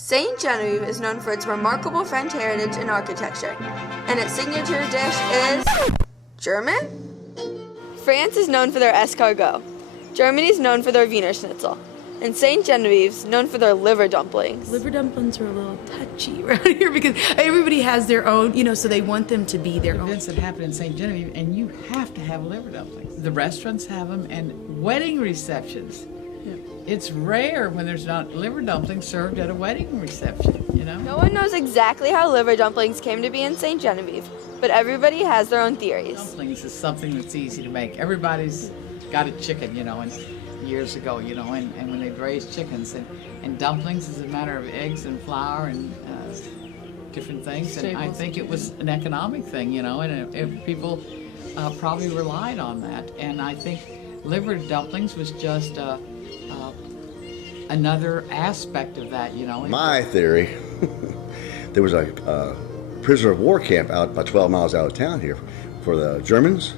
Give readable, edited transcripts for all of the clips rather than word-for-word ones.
St. Genevieve is known for its remarkable French heritage and architecture, and its signature dish is German? France is known for their escargot, Germany is known for their Wiener Schnitzel, and St. Genevieve's known for their liver dumplings. Liver dumplings are a little touchy around here because everybody has their own, so they want them to be their own. Events that happen in St. Genevieve, and you have to have liver dumplings. The restaurants have them, and wedding receptions. It's rare when there's not liver dumplings served at a wedding reception, No one knows exactly how liver dumplings came to be in St. Genevieve, but everybody has their own theories. Dumplings is something that's easy to make. Everybody's got a chicken, and years ago, and when they'd raised chickens, and dumplings is a matter of eggs and flour and different things. And I think it was an economic thing, and if people probably relied on that. And I think liver dumplings was just another aspect of that, My theory, there was a prisoner of war camp out about 12 miles out of town here for the Germans.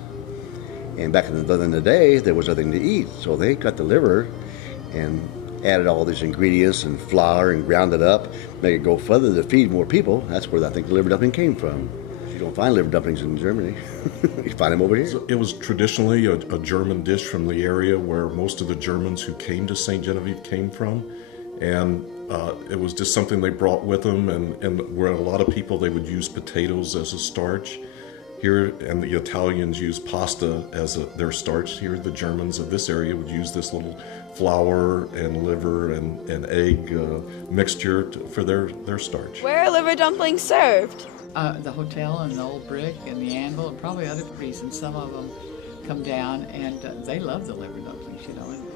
And back in the day, there was nothing to eat. So they got the liver and added all these ingredients and flour and ground it up, make it go further to feed more people. That's where I think the liver dumpling came from. You don't find liver dumplings in Germany. You find them over here. It was traditionally a German dish from the area where most of the Germans who came to St. Genevieve came from. And it was just something they brought with them, and where a lot of people, they would use potatoes as a starch. Here, and the Italians use pasta as their starch. Here, the Germans of this area would use this little flour and liver and egg mixture for their starch. Where are liver dumplings served? The hotel and the Old Brick and the Anvil and probably other reasons. Some of them come down and they love the liver dumplings,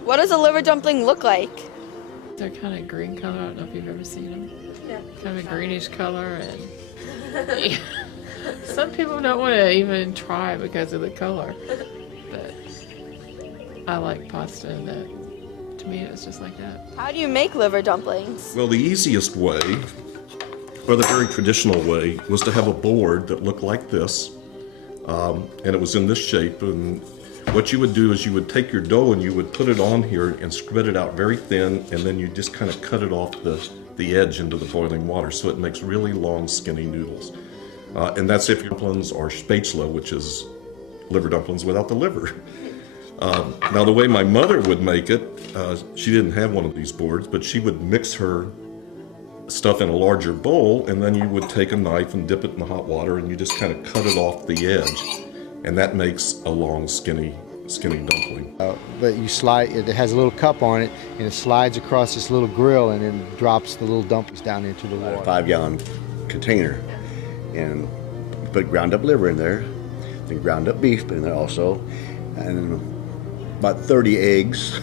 What does a liver dumpling look like? They're kind of green color. I don't know if you've ever seen them. Yeah. Kind of a greenish color, and yeah. Some people don't want to even try because of the color, but I like pasta, and that, to me, it's just like that. How do you make liver dumplings? Well, the easiest way, or the very traditional way, was to have a board that looked like this, and it was in this shape. And what you would do is you would take your dough and you would put it on here and spread it out very thin, and then you just kind of cut it off the edge into the boiling water, so it makes really long, skinny noodles. And that's if your dumplings are spätzle, which is liver dumplings without the liver. Now, the way my mother would make it, she didn't have one of these boards, but she would mix her stuff in a larger bowl, and then you would take a knife and dip it in the hot water, and you just kind of cut it off the edge. And that makes a long, skinny dumpling. But you slide, it has a little cup on it, and it slides across this little grill and then drops the little dumplings down into the water. A 5-gallon container. And put ground up liver in there, then ground up beef in there also, and about 30 eggs,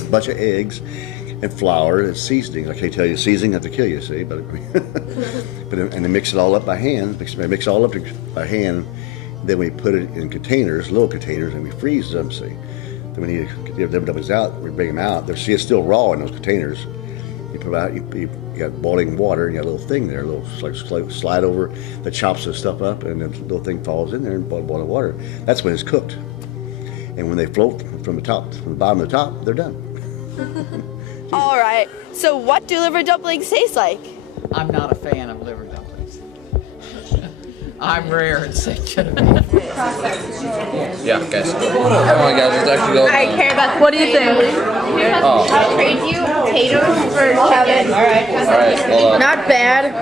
a bunch of eggs, and flour and seasoning. I can't tell you seasoning, have to kill you, see, but and then mix it all up by hand. Mix it all up by hand. Then we put it in containers, little containers, and we freeze them. See, then we need to get them dumplings out. We bring them out. See, it's still raw in those containers. You put out, you got boiling water, and you got a little thing there, a little slide over that chops the stuff up, and the little thing falls in there and boiling water. That's when it's cooked. And when they float from the bottom to the top, they're done. All right, so what do liver dumplings taste like? I'm not a fan of liver dumplings. I'm rare in St. Genevieve. Yeah, guys. Come on, guys. Let's actually go. All right, care about. What do you think? I'll trade you potatoes for chicken. All right. Well, not bad,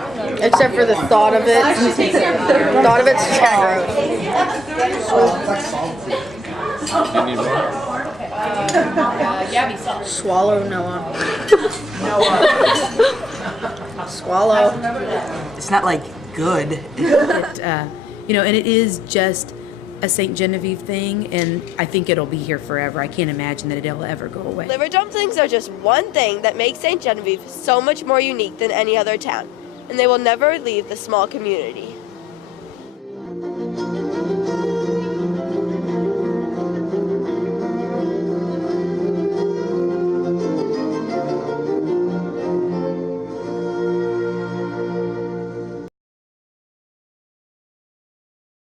except for the thought of it. Thought of it's chicken. you need more? Swallow, Noah. Swallow. It's not like good. And it is just a St. Genevieve thing, and I think it'll be here forever. I can't imagine that it'll ever go away. Liver dumplings are just one thing that makes St. Genevieve so much more unique than any other town, and they will never leave the small community.